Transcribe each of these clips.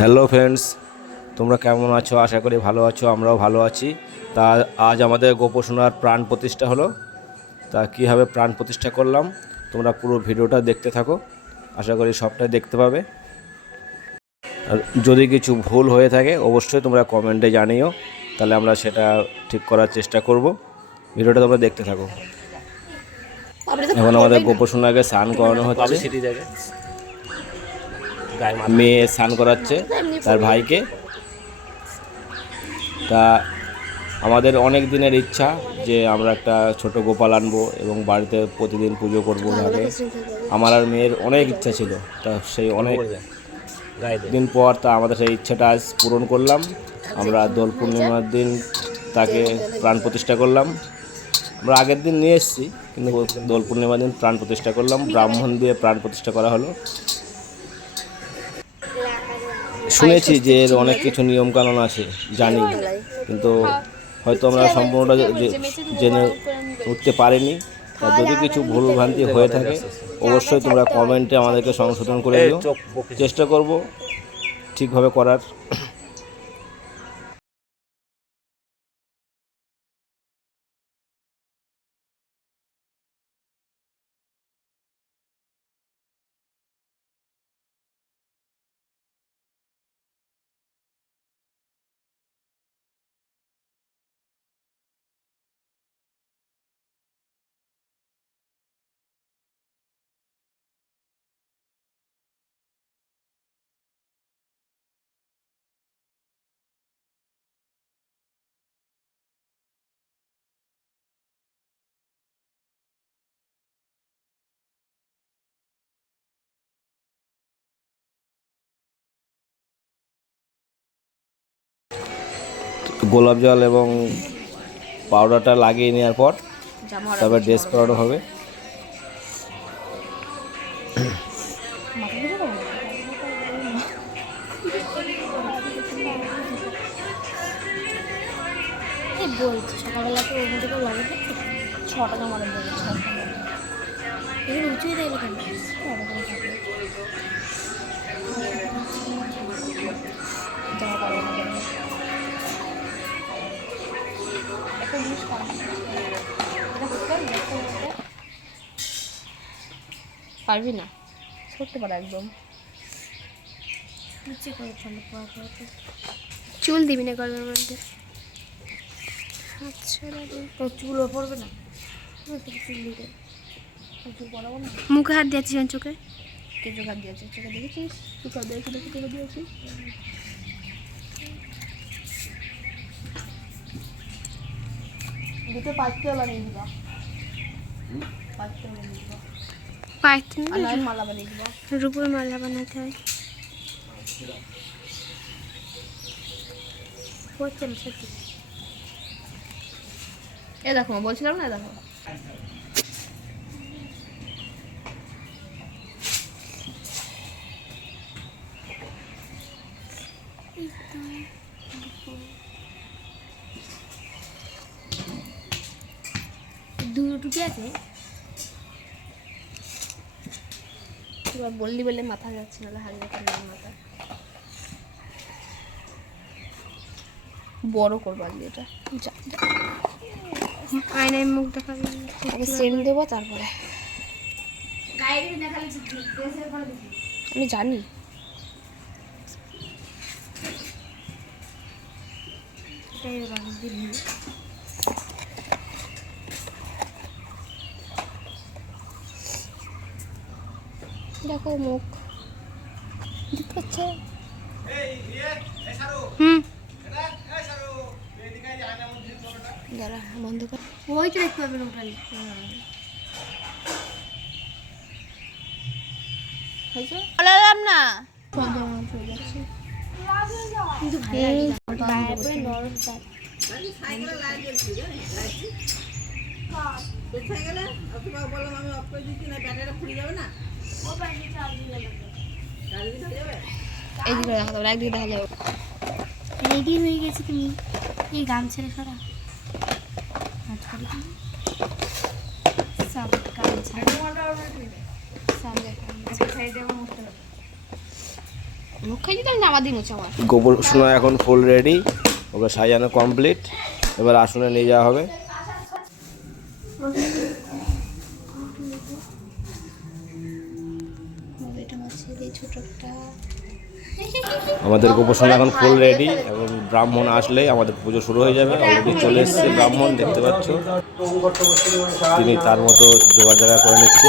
Hello friends তোমরা কেমন আছো? আশা করি ভালো আছো আমরাও ভালো আছি। তা আজ আমাদের গোপোষণার প্রাণ প্রতিষ্ঠা হলো। তা কীভাবে প্রাণ প্রতিষ্ঠা করলাম তোমরা পুরো ভিডিওটা দেখতে থাকো। আশা করি সবটাই দেখতে পাবে। আর যদি কিছু ভুল হয়ে থাকে অবশ্যই তোমরা কমেন্টে জানিও। তাহলে আমরা সেটা ঠিক করার চেষ্টা করব। ভিডিওটা তোমরা দেখতে থাকো। এখন আমাদের গোপোষণাকে স্নান করানো হচ্ছে। মেয়ে স্নান করাচ্ছে তার ভাইকে। তা আমাদের অনেক দিনের ইচ্ছা যে আমরা একটা ছোট গোপাল আনব এবং বাড়িতে প্রতিদিন পুজো করব তাকে আমার আর মেয়ের অনেক ইচ্ছা ছিল তা সেই অনেক দিন পর তা আমাদের সেই ইচ্ছাটা আজ পূরণ করলাম। আমরা দোল পূর্ণিমার দিন তাকে প্রাণ প্রতিষ্ঠা করলাম। আমরা আগের দিন নিয়ে এসেছি কিন্তু দোল পূর্ণিমার দিন প্রাণ প্রতিষ্ঠা করলাম। ব্রাহ্মণ দিয়ে প্রাণ প্রতিষ্ঠা করা হলো। শুনেছি যে এর অনেক কিছু নিয়ম কানুন আছে জানি। কিন্তু হয়তো আমরা সম্পূর্ণটা জেনে উঠতে পারিনি। যদি কিছু ভুল ভ্রান্তি হয়ে থাকে অবশ্যই তোমরা কমেন্টে আমাদেরকে সংশোধন করে দিও। চেষ্টা করব ঠিকভাবে করার। গোলাপ জল এবং পাউডারটা লাগিয়ে নেওয়ার পর তারপর ড্রেস পরানো হবে। ছটা দেবে কেন একটা জিনিস পারবি? একটা করতে? পারবি না করতে পারো একদম চুল দিবি না গরমের মধ্যে? আচ্ছা দাদু। তোর চুলও পড়বে না? চুল পড়াবো না? মুখে হাত দিয়েছিস চোখে? কে চোখা দিয়েছে? চোখে দেখেছিস? চোখা দিয়েছি দেখি চোখে দিয়েছি দুটো পাঁচটা বানিয়ে দিবা পাঁচটা বানিয়ে দিবা মালা বানিয়ে দিবা রূপোর মালা বানাতে হয় এ দেখো বলছিলাম না দেখো দুটো টুকি আছে। এবার বললি বলে মাথা যাচ্ছে নাহলে হারিয়ে না মাথা। বড় করব আজকে এটা। আয়নায় মুখ আগে সেন্ট দেবো তারপরে। আমি জানি। দেখো মুখ। দেখতে পাচ্ছ হুম। দাঁড়া বন্ধ কর। ওই তো দেখতে পাবেন ওখানে হয়েছে? না। কিন্তু ভালো নরম এইদিকে দেখা যাবে একদিকে দেখা যাবে। রেডি হয়ে গেছে তুমি। এই গান ছেড়ে সরা। সব গান ছেড়ে। সব গান গোবর সোনা এখন ফুল রেডি ওকে সাজানো কমপ্লিট এবার আসনে নিয়ে যাওয়া হবে এটা আমার ছেলে ছোটটা আমাদের গোপসনা এখন ফুল রেডি এবং ব্রাহ্মণ আসলে আমাদের পুজো শুরু হয়ে যাবে। অলরেডি চলে এসছে ব্রাহ্মণ, দেখতে পাচ্ছ। তিনি তার মতো জোগাড় জায়গা করে নিচ্ছে।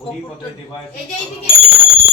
গোপর সোনার তা এই যে তস্মৈ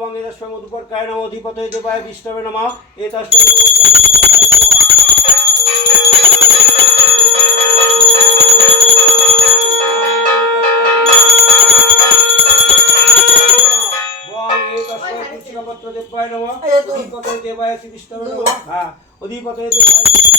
বং এতস্মৈ মধুপরকায় নমঃ। অধিপতে দেবায় বিষ্ণবে হ্যাঁ অধিপতে দেবায় শ্রী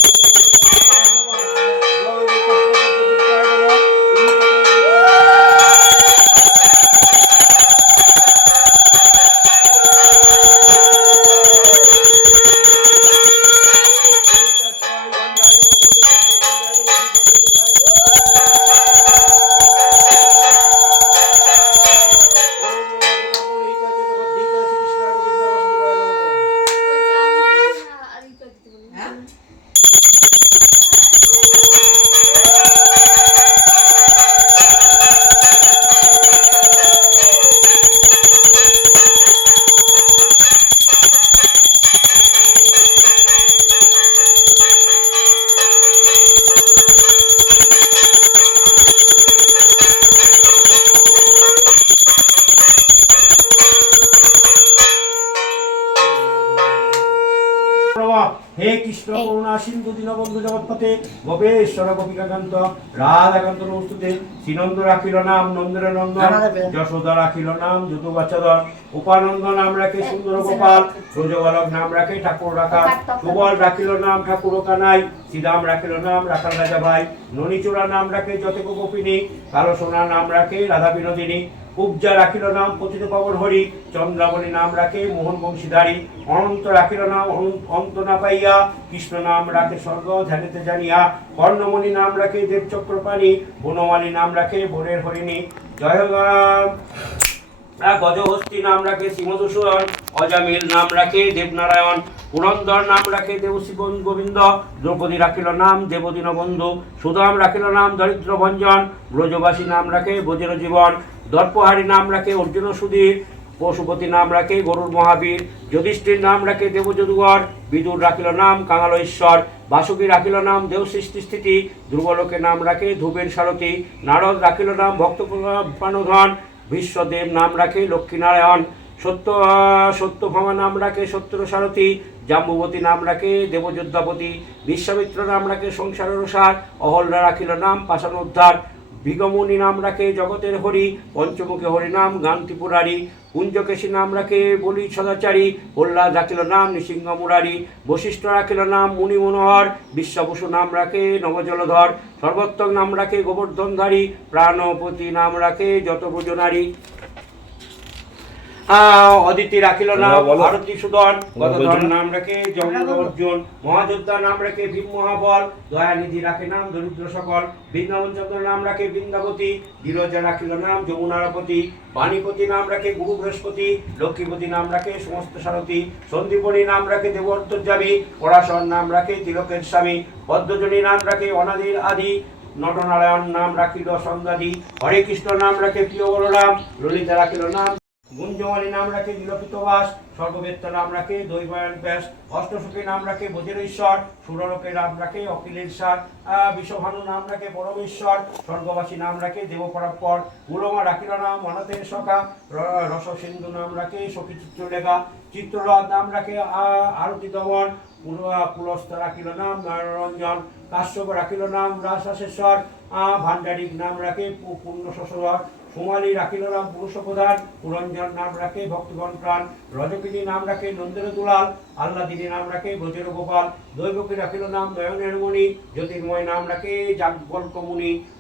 সিন্ধু দীনবন্ধু জগৎপথে গোপেশ্বর গোপিকাকান্ত রাধাকান্ত নমস্তুতে শ্রীনন্দ রাখিল নাম নন্দের নন্দন যশোদা রাখিল নাম যদু বাচ্চাদর উপানন্দ নাম রাখে সুন্দর গোপাল ব্রজবালক নাম রাখে ঠাকুর রাখাল সুবল রাখিল নাম ঠাকুর কানাই শ্রীরাম রাখিল নাম রাখাল রাজা ভাই ননীচূড়া নাম রাখে যত গোপিনী কালো সোনা নাম রাখে রাধা বিনোদিনী কুবজা রাখিল নাম পতিত পাবন হরি চন্দ্রাবলী নাম রাখে মোহন বংশীধারী অনন্ত রাখিল নাম অন্ত না পাইয়া কৃষ্ণ নাম রাখে স্বর্গ ধ্যানিতে জানিয়া কর্ণমণি নাম রাখে দেবচক্রপাণী বনমালী নাম রাখে বনের হরিণী। জয় রাম। গজহস্তি নাম রাখে শ্রীমধুসূদন। অজামিল নাম রাখে দেবনারায়ণ। পুরন্দর নাম রাখে দেবশ্রী গোবিন্দ। দ্রৌপদী রাখিল নাম দেবদীন বন্ধু। সুদাম রাখিল নাম দরিদ্র ভঞ্জন ব্রজবাসী নাম রাখে ব্রজের জীবন। দর্পহারী নাম রাখে অর্জুন সুধীর। পশুপতি নাম রাখে গরুর মহাবীর। যুধিষ্ঠির নাম রাখে দেবযদুগর বিদুর রাখিল নাম কাঙাল ঈশ্বর। বাসুকী রাখিল নাম দেব সৃষ্টি স্থিতি ধ্রুবলোকে নাম রাখে, ধূপের সারথী, নারদ রাখিল নাম, ভক্ত প্রাণধন, বিশ্বদেব নাম রাখে, লক্ষ্মীনারায়ণ, সত্য, সত্যভামা নাম রাখে সত্য সারথী, জাম্বুবতী নাম রাখে, দেবযোদ্ধাপতি, বিশ্বামিত্র নাম রাখে সংসার অনুসার অহল্যা রাখিল নাম, পাষাণ উদ্ধার বিগমণি নাম রাখে, জগতের হরি, পঞ্চমুখী হরি নাম গান ত্রিপুরারি কুঞ্জকেশী নাম রাখে বলি সদাচারী প্রহ্লাদ রাখিল নাম নৃসিংহ মুরারী বশিষ্ঠ রাখিল নাম মুনি মনোহর বিশ্ববসু নাম রাখে নবজলধর সর্বোত্তম নাম রাখে গোবর্ধনধারী প্রাণপতি নাম রাখে যত নারী আহ, অদিতি রাখিল নাম ভারতী সুদন গতধর নাম রাখে অর্জুন মহাযোদ্ধা নাম রাখে ভীম মহাবল দয়ানিধি রাখে নাম দরিদ্র সকল বৃন্দাবন চন্দ্র নাম রাখে বৃন্দাবতী বিরজা রাখিল নাম যমুনারপতি বাণীপতি নাম রাখে গুরু বৃহস্পতি লক্ষ্মীপতি নাম রাখে সমস্ত সারথী সন্দীপনী নাম রাখে দেবর্তজাবী পরাশর নাম রাখে তিলকের স্বামী পদ্মজনী নাম রাখে অনাদির আদি নটনারায়ণ নাম রাখিল সন্ধ্যাদি হরে কৃষ্ণ নাম রাখে প্রিয় বলরাম ললিতা রাখিল নাম গুঞ্জমালী নাম রাখে নীলপিত বাস, সর্ববেত্তা নাম রাখে দৈবায়ন ব্যাস অষ্টসুখী নাম রাখে বজ্রেশ্বর সুরলোকে নাম রাখে অখিলের সার বিশ্বভানু নাম রাখে পরমেশ্বর, স্বর্গবাসী নাম রাখে দেবপরাপর উলমা রাখিল নাম অনাথের সখা, র- রসসিন্ধু নাম রাখে সখী চিত্রলেখা চিত্ররথ নাম রাখে আরতি দমন পুরস্ত রাখিল নাম নারায়ণরঞ্জন কাশ্যপ রাখিল নাম রাসাশেশ্বর ভান্ডারিক নাম রাখে পূর্ণ শশধর সোমালি রাখিল নাম পুরুষ প্রধান পুরঞ্জন নাম রাখে ভক্তগণ প্রাণ, রজকিনী নাম রাখে নন্দের দুলাল আল্লাদিনী নাম রাখে ব্রজের গোপাল, দৈবকী রাখিল নাম নয়নের মণি, জ্যোতির্ময় নাম রাখে যাজ্ঞল্ক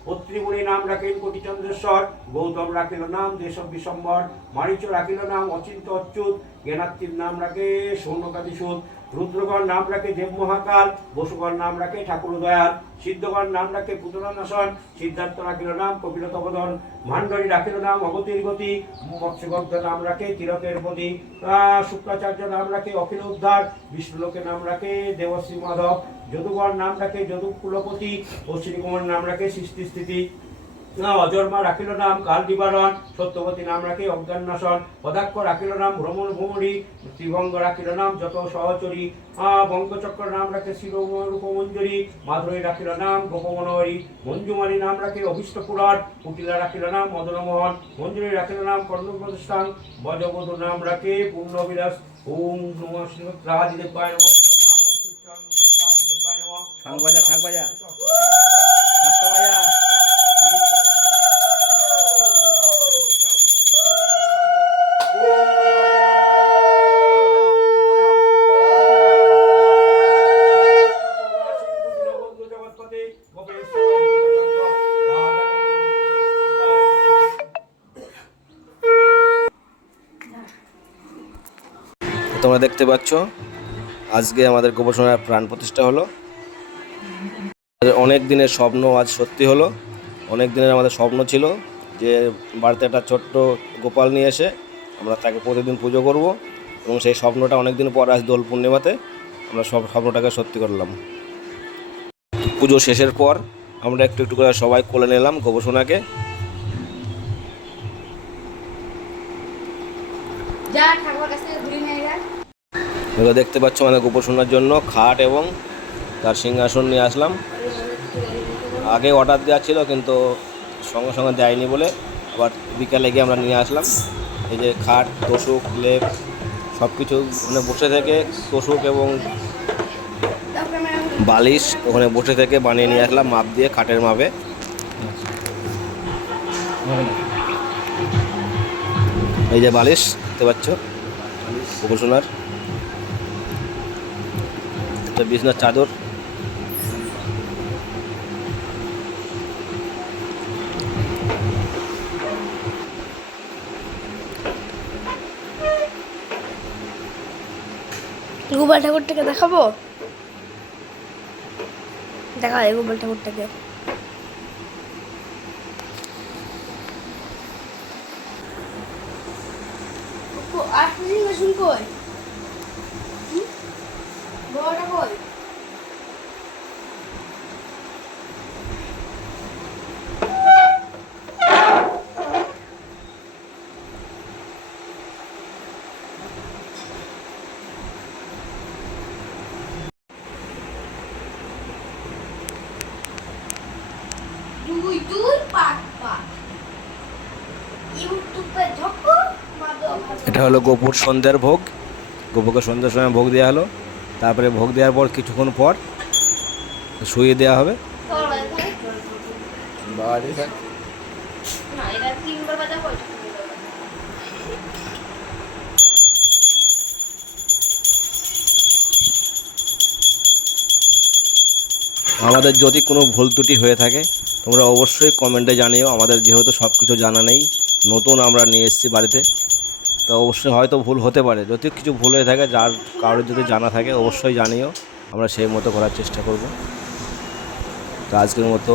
মুনি পত্রিমণি নাম রাখেন কোটিচন্দ্রেশ্বর গৌতম রাখিল নাম দেশ বিশ্বম্বর মারিচ রাখিল নাম অচিন্ত অচ্যুত জ্ঞানাত্রীর নাম রাখে সৌনকাদি রুদ্রগণ নাম রাখে দেব মহাকাল বসুগণ নাম রাখে ঠাকুর দয়াল সিদ্ধগণ নাম রাখে পুতনানাশন সিদ্ধার্থ রাখিল নাম কপিলতবদন ভাণ্ডরী রাখিল নাম অগতির গতি মৎস্যগদ্ধ নাম রাখে তিরকের আহ, শুক্রাচার্য নাম রাখে অখিল উদ্ধার বিষ্ণুলোকে নাম রাখে দেবশ্রী মাধব যদুগণ নাম রাখে যদু কুলপতি অশ্বিনী কুমার নাম রাখে সৃষ্টি স্থিতি। অজন্মা রাখিল নাম কাল নিবারণ সত্যবতী নাম রাখে অজ্ঞান্নাশন। পদাক্ষ রাখিল নাম ভ্রমণ ভ্রমণী ত্রিভঙ্গ রাখিল নাম যত সহচরী। আহ, বঙ্কচক্র নাম রাখে শিরূপমঞ্জরি মাধুরী রাখিল নাম গোপমনোহরী মঞ্জুমালী নাম রাখে অভিষ্ট পুরাণ। কুটিলা রাখিল নাম মদনমোহন। মঞ্জুরি রাখিল নাম কর্ণপ্রতিষ্ঠান বজবধূ নাম রাখে পূর্ণবিলাস। ওম নম শ্রীমৎ রাহাদিদেবায় নমঃ নাম অচ্যুতাং রাহাদিদেবায় নমঃ শাঁখ বাজা শাঁখ বাজা শাঁখটা বাজা তোমরা দেখতে পাচ্ছ আজকে আমাদের গবেষণার প্রাণ প্রতিষ্ঠা হলো। অনেক দিনের স্বপ্ন আজ সত্যি হলো। অনেক দিনের আমাদের স্বপ্ন ছিল যে বাড়িতে একটা ছোট্ট গোপাল নিয়ে এসে আমরা তাকে প্রতিদিন পুজো করব এবং সেই স্বপ্নটা অনেক দিন পর আজ দোল পূর্ণিমাতে আমরা সব স্বপ্নটাকে সত্যি করলাম। পুজো শেষের পর আমরা একটু একটু করে সবাই কোলে নিলাম গবেষণাকে দেখতে পাচ্ছ আমাদের গোপসোনার জন্য খাট এবং তার সিংহাসন নিয়ে আসলাম। আগে অর্ডার দেওয়া ছিল, কিন্তু সঙ্গে সঙ্গে দেয়নি বলে আবার বিকালে গিয়ে আমরা নিয়ে আসলাম। এই যে খাট, তোষক, লেপ সব কিছু ওখানে বসে থেকে তোষক এবং বালিশ ওখানে বসে থেকে বানিয়ে নিয়ে আসলাম, মাপ দিয়ে খাটের মাপে। এই যে বালিশ, দেখতে পাচ্ছ? গোপসোনার একটা বিছনার চাদর। গোপাল ঠাকুরটাকে দেখাবো? দেখা গোপাল ঠাকুরটাকে। দুই দুই পাঁচ পাঁচ ইউটিউবে ঢোকো এটা হলো গোপুর সন্ধ্যার ভোগ। গোপুকে সন্ধ্যার সময় ভোগ দেওয়া হলো। তারপরে ভোগ দেওয়ার পর কিছুক্ষণ পর শুয়ে দেওয়া হবে। আমাদের যদি কোনো ভুল ত্রুটি হয়ে থাকে তোমরা অবশ্যই কমেন্টে জানিও, আমাদের যেহেতু সব কিছু জানা নেই, নতুন আমরা নিয়ে এসেছি বাড়িতে, তো অবশ্যই হয়তো ভুল হতে পারে, যদি কিছু ভুল হয়ে থাকে, যার কারোর যদি জানা থাকে, অবশ্যই জানিও, আমরা সেই মতো করার চেষ্টা করব। তো আজকের মতো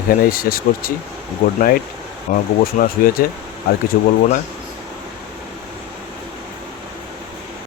এখানেই শেষ করছি গুড নাইট আমার গোবর্ষণা শুয়েছে, আর কিছু বলব না।